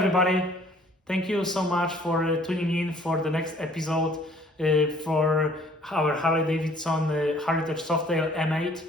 everybody. Thank you so much for tuning in for the next episode for our Harley-Davidson Heritage Softail M8.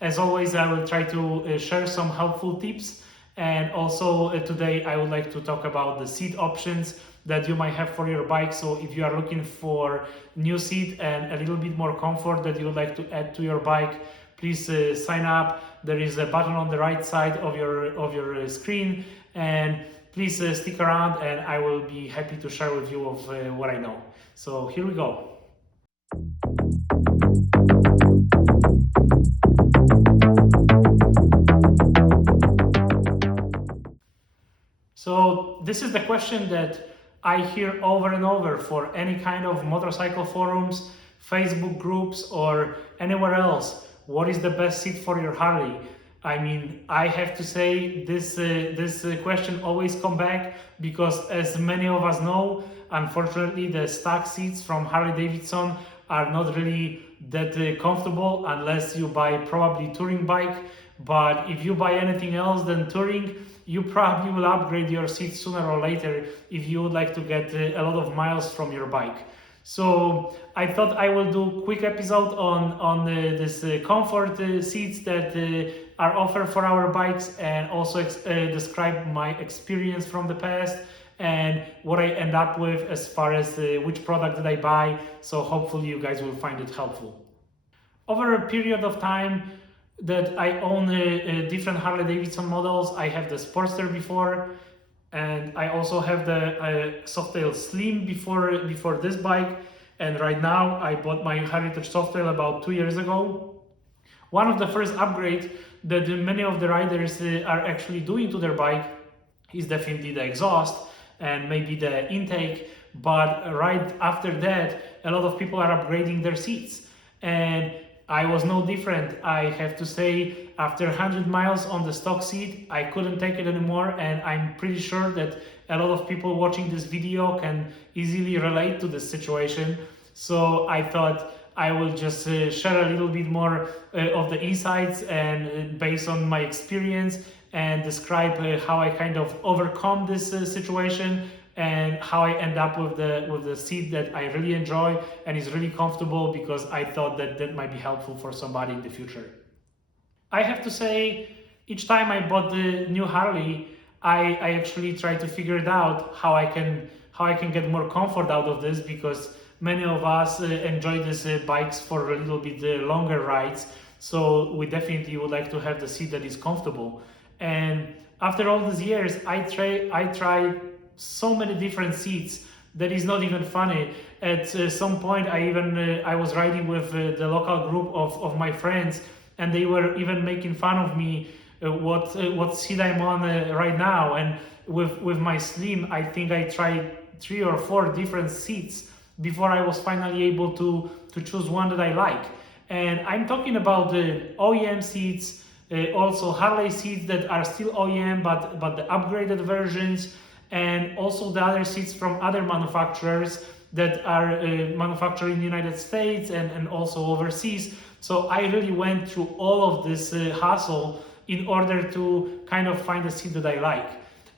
As always, I will try to share some helpful tips, and also today I would like to talk about the seat options that you might have for your bike. So if you are looking for new seat and a little bit more comfort that you would like to add to your bike, please sign up. There is a button on the right side of your screen, and please stick around and I will be happy to share with you of what I know. So here we go. So this is the question that I hear over and over for any kind of motorcycle forums, Facebook groups, or anywhere else. What is the best seat for your Harley? I mean, I have to say this question always come back because, as many of us know, unfortunately the stock seats from Harley-Davidson are not really that comfortable unless you buy probably touring bike. But if you buy anything else than touring, you probably will upgrade your seats sooner or later if you would like to get a lot of miles from your bike. So I thought I will do a quick episode on this comfort seats that are offered for our bikes, and also describe my experience from the past and what I end up with as far as which product did I buy. So hopefully you guys will find it helpful. Over a period of time that I own different Harley-Davidson models, I have the Sportster before, and I also have the Softail Slim before this bike, and right now I bought my Heritage Softail about 2 years ago. One of the first upgrades that many of the riders are actually doing to their bike is definitely the exhaust and maybe the intake, but right after that a lot of people are upgrading their seats, and I was no different. I have to say, after 100 miles on the stock seat, I couldn't take it anymore, and I'm pretty sure that a lot of people watching this video can easily relate to this situation. So I thought I will just share a little bit more of the insights and based on my experience, and describe how I kind of overcome this situation and how I end up with the seat that I really enjoy and is really comfortable, because I thought that might be helpful for somebody in the future. I have to say, each time I bought the new Harley, I actually try to figure it out how I can get more comfort out of this, because many of us enjoy these bikes for a little bit longer rides. So we definitely would like to have the seat that is comfortable. And after all these years, I try so many different seats that is not even funny. At some point I was riding with the local group of my friends, and they were even making fun of me what seat I'm on right now. And with my Slim, I think I tried 3 or 4 different seats before I was finally able to choose one that I like. And I'm talking about the OEM seats, also Harley seats that are still OEM but the upgraded versions, and also the other seats from other manufacturers that are manufactured in the United States and also overseas. So I really went through all of this hassle in order to kind of find a seat that I like.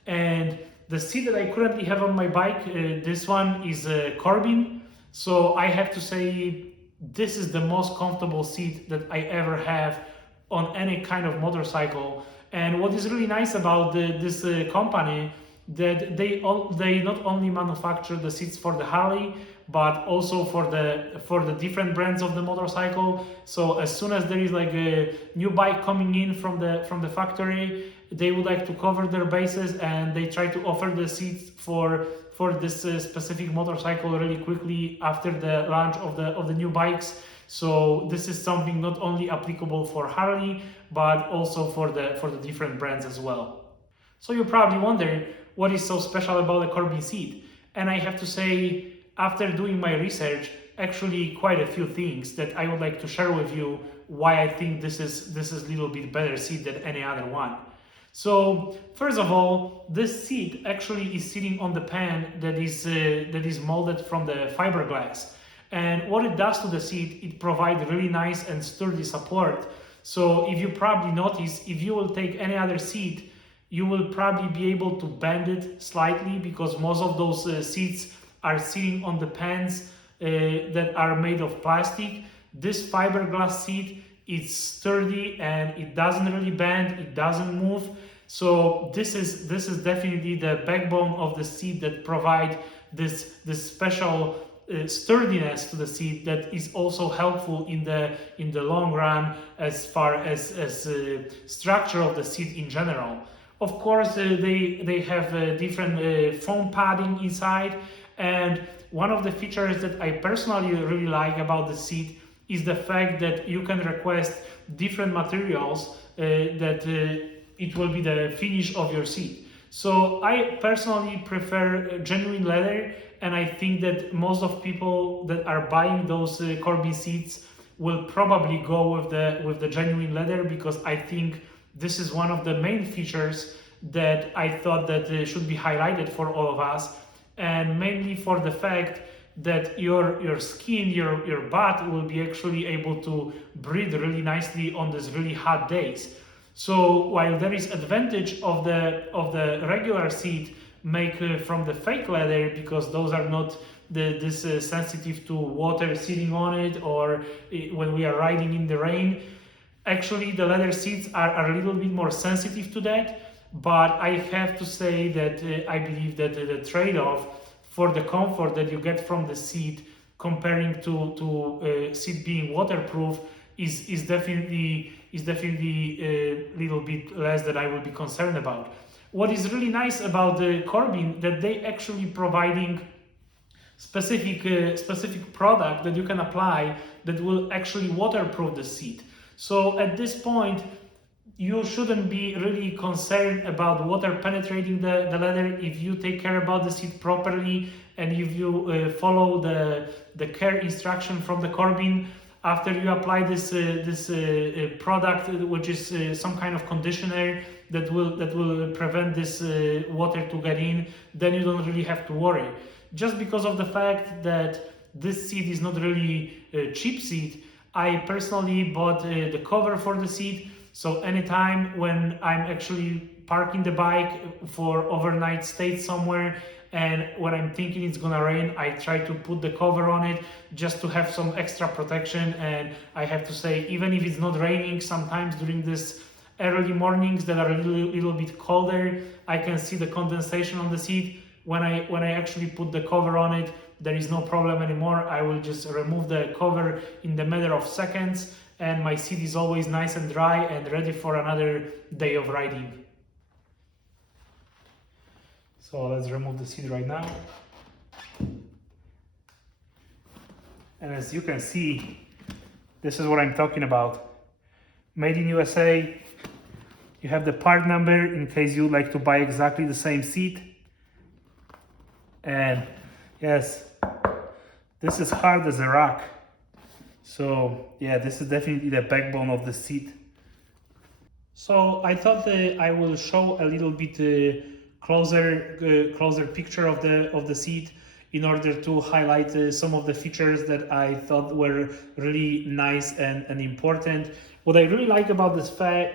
And the seat that I currently have on my bike, this one is Corbin. So I have to say, this is the most comfortable seat that I ever have on any kind of motorcycle. And what is really nice about this company, that they not only manufacture the seats for the Harley, but also for the different brands of the motorcycle. So as soon as there is like a new bike coming in from the factory, they would like to cover their bases, and they try to offer the seats for this specific motorcycle really quickly after the launch of the new bikes. So this is something not only applicable for Harley, but also for the different brands as well. So you're probably wondering, what is so special about the Corbin seat? And I have to say, after doing my research, actually quite a few things that I would like to share with you why I think this is a little bit better seat than any other one. So first of all, this seat actually is sitting on the pan that is molded from the fiberglass. And what it does to the seat, it provides really nice and sturdy support. So if you probably notice, if you will take any other seat, you will probably be able to bend it slightly because most of those seats are sitting on the pans that are made of plastic. This fiberglass seat is sturdy and it doesn't really bend, it doesn't move. So this is definitely the backbone of the seat that provide this special sturdiness to the seat that is also helpful in the long run as far as structure of the seat in general. Of course, they have different foam padding inside, and one of the features that I personally really like about the seat is the fact that you can request different materials that it will be the finish of your seat. So I personally prefer genuine leather, and I think that most of people that are buying those Corbin seats will probably go with the genuine leather, because I think this is one of the main features that I thought that should be highlighted for all of us, and mainly for the fact that your skin, your butt will be actually able to breathe really nicely on these really hot days. So while there is advantage of the regular seat made from the fake leather, because those are not this sensitive to water sitting on it, or when we are riding in the rain, actually the leather seats are a little bit more sensitive to that. But I have to say that I believe that the trade-off for the comfort that you get from the seat comparing to seat being waterproof is definitely a little bit less that I will be concerned about. What is really nice about the Corbin, that they actually providing specific product that you can apply that will actually waterproof the seat. So at this point, you shouldn't be really concerned about water penetrating the leather if you take care about the seat properly, and if you follow the care instruction from the Corbin. After you apply this product, which is some kind of conditioner that will prevent this water to get in, then you don't really have to worry. Just because of the fact that this seat is not really a cheap seat, I personally bought the cover for the seat. So anytime when I'm actually parking the bike for overnight stay somewhere, and when I'm thinking it's gonna rain, I try to put the cover on it just to have some extra protection. And I have to say, even if it's not raining, sometimes during this early mornings that are a little bit colder, I can see the condensation on the seat. When I actually put the cover on it, there is no problem anymore. I will just remove the cover in the matter of seconds, and my seat is always nice and dry and ready for another day of riding. So let's remove the seat right now. And as you can see, this is what I'm talking about. Made in USA. You have the part number in case you would like to buy exactly the same seat. And yes, this is hard as a rock. So yeah, this is definitely the backbone of the seat. So I thought I will show a little bit closer picture of the seat in order to highlight some of the features that I thought were really nice and important. What I really like about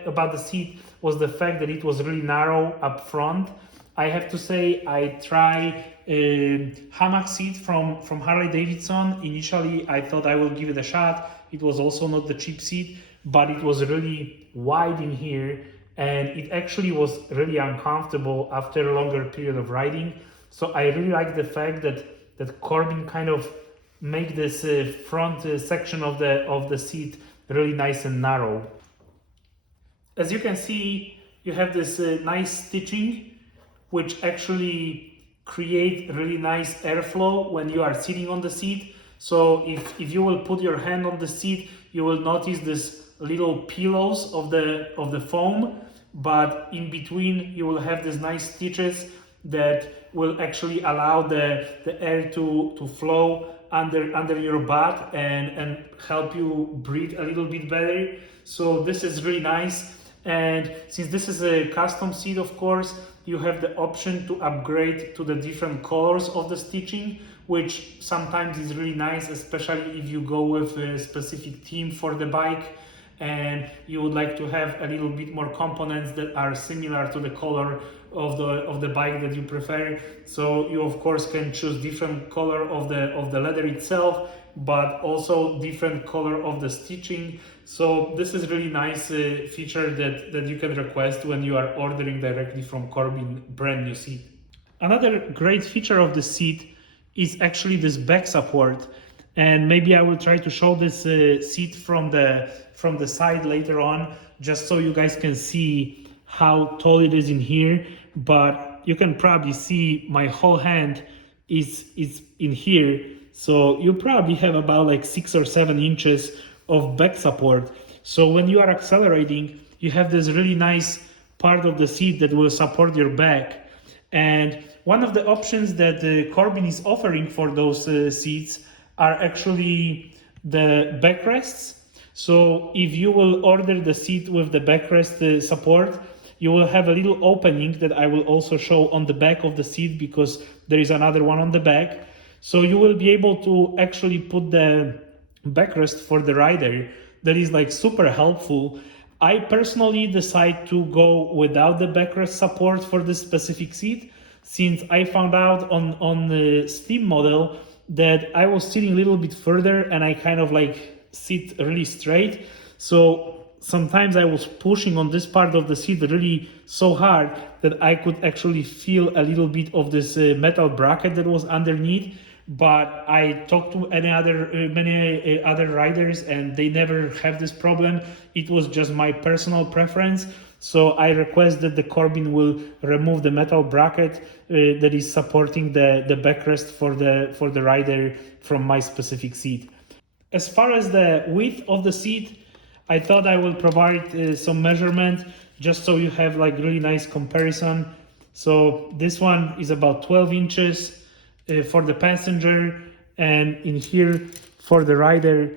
about the seat was the fact that it was really narrow up front. I have to say, I tried a hammock seat from Harley Davidson. Initially, I thought I will give it a shot. It was also not the cheap seat, but it was really wide in here, and it actually was really uncomfortable after a longer period of riding. So I really like the fact that Corbin kind of make this front section of the seat really nice and narrow. As you can see, you have this nice stitching, which actually create really nice airflow when you are sitting on the seat. So if you will put your hand on the seat, you will notice this little pillows of the foam, but in between you will have these nice stitches that will actually allow the air to flow under your butt and help you breathe a little bit better. So this is really nice. And since this is a custom seat, of course, you have the option to upgrade to the different colors of the stitching, which sometimes is really nice, especially if you go with a specific theme for the bike. and you would like to have a little bit more components that are similar to the color of the bike that you prefer. So you of course can choose different color of the leather itself, but also different color of the stitching. So this is really nice feature that you can request when you are ordering directly from Corbin brand new seat. Another great feature of the seat is actually this back support, and maybe I will try to show this seat from the side later on, just so you guys can see how tall it is in here. But you can probably see my whole hand is in here, so you probably have about like 6 or 7 inches of back support. So when you are accelerating, you have this really nice part of the seat that will support your back. And one of the options that Corbin is offering for those seats are actually the backrests. So if you will order the seat with the backrest support, you will have a little opening that I will also show on the back of the seat, because there is another one on the back. So you will be able to actually put the backrest for the rider. That is like super helpful. I personally decide to go without the backrest support for this specific seat, since I found out on the Steam model that I was sitting a little bit further and I kind of like sit really straight. So sometimes I was pushing on this part of the seat really so hard that I could actually feel a little bit of this metal bracket that was underneath. But I talked to many other riders and they never have this problem. It was just my personal preference. So I request that the Corbin will remove the metal bracket that is supporting the backrest for the rider from my specific seat. As far as the width of the seat, I thought I will provide some measurement just so you have like really nice comparison. So this one is about 12 inches for the passenger, and in here for the rider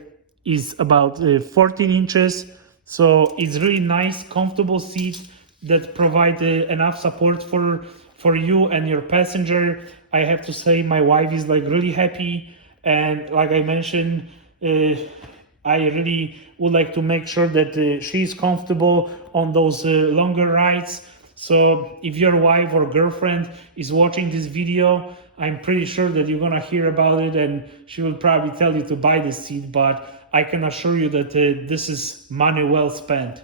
is about 14 inches. So it's really nice, comfortable seat that provide enough support for you and your passenger. I have to say my wife is like really happy, and like I mentioned, I really would like to make sure that she's comfortable on those longer rides. So if your wife or girlfriend is watching this video, I'm pretty sure that you're gonna hear about it and she will probably tell you to buy this seat, but I can assure you that this is money well spent.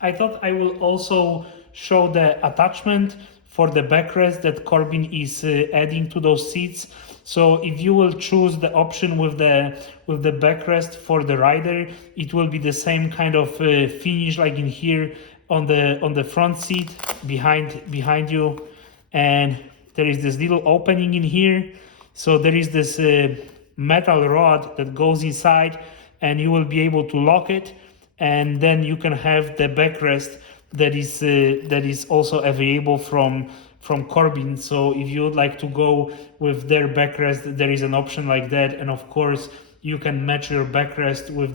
I thought I will also show the attachment for the backrest that Corbin is adding to those seats. So if you will choose the option with the backrest for the rider, it will be the same kind of finish like in here on the front seat behind you, and there is this little opening in here. So there is this metal rod that goes inside, and you will be able to lock it, and then you can have the backrest that is also available from Corbin. So if you would like to go with their backrest, there is an option like that, and of course you can match your backrest with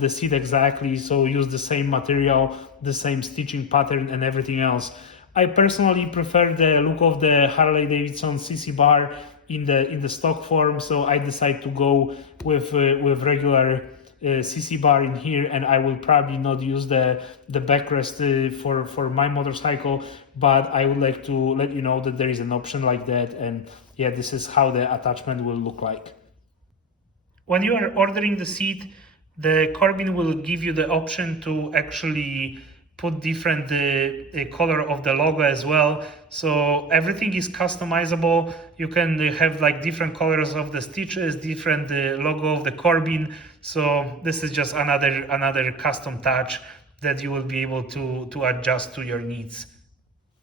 the seat exactly. So use the same material, the same stitching pattern, and everything else. I personally prefer the look of the Harley Davidson CC bar in the stock form, so I decide to go with regular CC bar in here, and I will probably not use the backrest for my motorcycle, but I would like to let you know that there is an option like that, and yeah, this is how the attachment will look like. When you are ordering the seat, the Corbin will give you the option to actually put different color of the logo as well. So everything is customizable. You can have like different colors of the stitches, different logo of the Corbin. So this is just another custom touch that you will be able to adjust to your needs.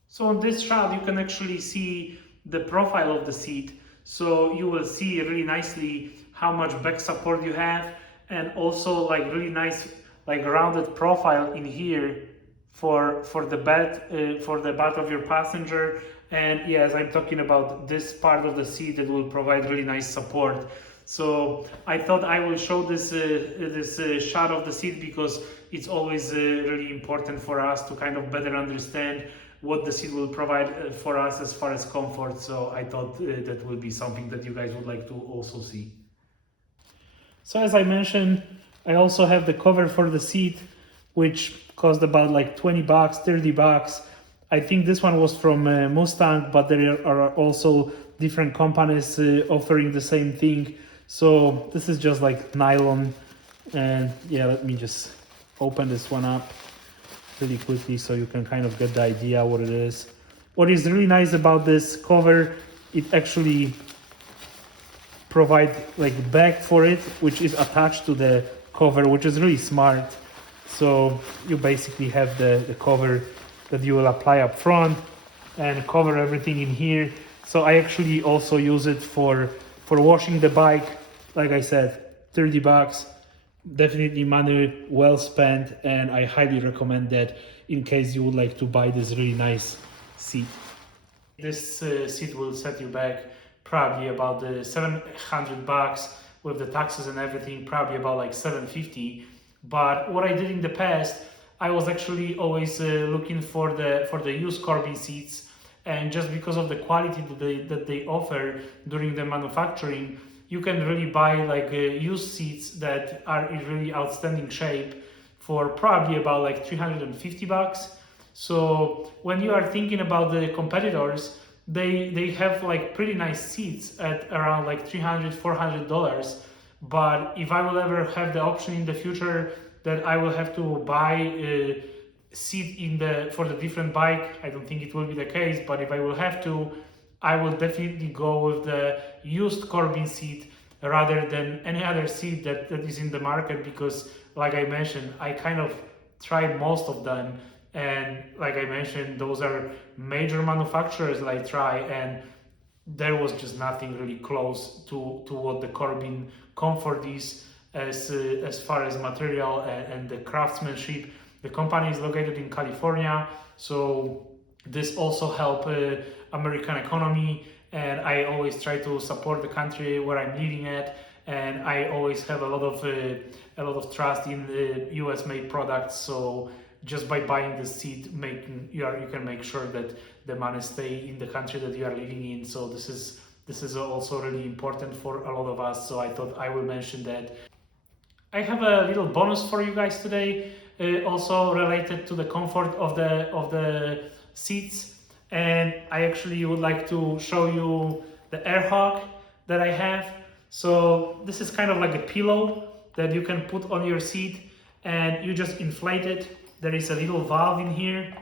So on this shot, you can actually see the profile of the seat. So you will see really nicely how much back support you have, and also like really nice like rounded profile in here for the butt of your passenger. And yes, I'm talking about this part of the seat that will provide really nice support. So I thought I will show this shot of the seat, because it's always really important for us to kind of better understand what the seat will provide for us as far as comfort. So I thought that would be something that you guys would like to also see. So as I mentioned, I also have the cover for the seat which cost about like 20 bucks, 30 bucks. I think this one was from Mustang, but there are also different companies offering the same thing. So this is just like nylon. And yeah, let me just open this one up really quickly so you can kind of get the idea what it is. What is really nice about this cover, it actually provides like bag for it, which is attached to the cover, which is really smart. So you basically have the cover that you will apply up front and cover everything in here. So I actually also use it for washing the bike. Like I said, 30 bucks, definitely money well spent, and I highly recommend that in case you would like to buy this really nice seat. This seat will set you back probably about the 700 bucks with the taxes and everything, probably about like 750. But what I did in the past, I was actually always looking for the used Corbin seats, and just because of the quality that they offer during the manufacturing, you can really buy like used seats that are in really outstanding shape for probably about like 350 bucks. So when you are thinking about the competitors, they have like pretty nice seats at around like $300-400. But if I will ever have the option in the future that I will have to buy a seat for the different bike, I don't think it will be the case, but if I will have to, I will definitely go with the used Corbin seat rather than any other seat that is in the market, because like I mentioned, I kind of tried most of them, and like I mentioned, those are major manufacturers that I try, and there was just nothing really close to what the Corbin comfort is as far as material and the craftsmanship. The company is located in California, so this also help American economy, and I always try to support the country where I'm living at, and I always have a lot of trust in US made products. So just by buying the seat, you can make sure that the money stay in the country that you are living in. So this is also really important for a lot of us. So I thought I will mention that. I have a little bonus for you guys today, also related to the comfort of the seats, and I actually would like to show you the AirHawk that I have. So this is kind of like a pillow that you can put on your seat, and you just inflate it. There is a little valve in here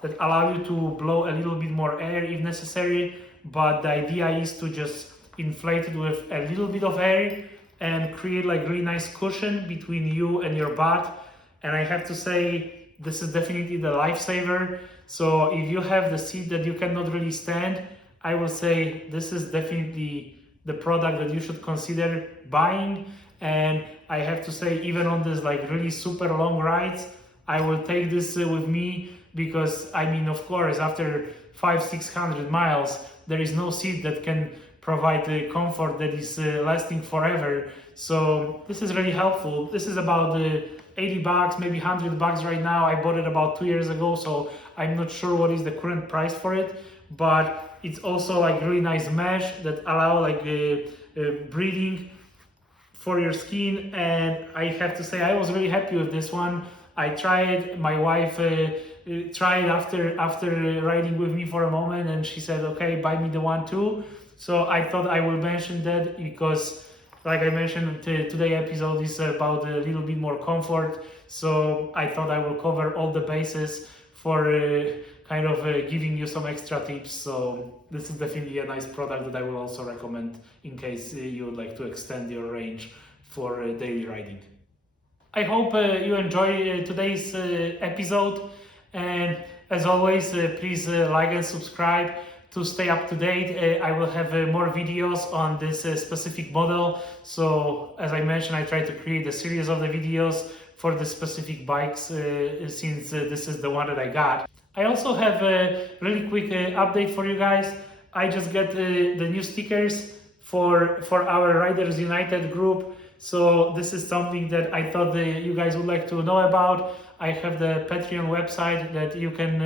that allow you to blow a little bit more air if necessary, but the idea is to just inflate it with a little bit of air and create like really nice cushion between you and your butt. And I have to say, this is definitely the lifesaver. So if you have the seat that you cannot really stand, I will say this is definitely the product that you should consider buying. And I have to say, even on this like really super long rides, I will take this with me, because I mean, of course, after 500-600 miles, there is no seat that can provide the comfort that is lasting forever. So this is really helpful. This is about 80 bucks, maybe 100 bucks right now. I bought it about 2 years ago, so I'm not sure what is the current price for it, but it's also like really nice mesh that allow like breathing for your skin. And I have to say, I was really happy with this one. I tried, my wife tried after riding with me for a moment, and she said, okay, buy me the one too. So I thought I will mention that, because like I mentioned, today's episode is about a little bit more comfort. So I thought I will cover all the bases for kind of giving you some extra tips. So this is definitely a nice product that I will also recommend in case you would like to extend your range for daily riding. I hope you enjoy today's episode, and as always, please like and subscribe to stay up to date. I will have more videos on this specific model. So as I mentioned, I try to create a series of the videos for the specific bikes since this is the one that I got. I also have a really quick update for you guys. I just got the new stickers for our Riders United group. So this is something that I thought you guys would like to know about. I have the Patreon website that you can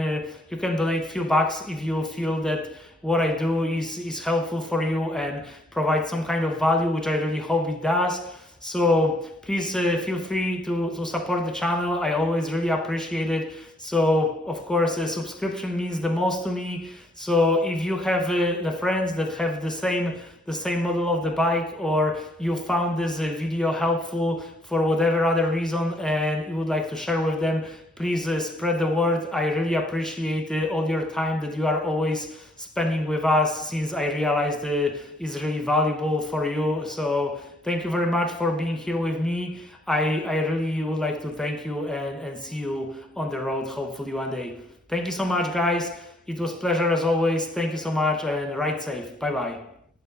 donate a few bucks if you feel that what I do is helpful for you and provide some kind of value, which I really hope it does. So please feel free to support the channel. I always really appreciate it. So of course, a subscription means the most to me. So if you have the friends that have the same model of the bike, or you found this video helpful for whatever other reason and you would like to share with them, please spread the word. I really appreciate all your time that you are always spending with us, since I realized it's really valuable for you. So thank you very much for being here with me. I really would like to thank you, and see you on the road hopefully one day. Thank you so much, guys. It was a pleasure as always. Thank you so much, and ride safe. Bye bye.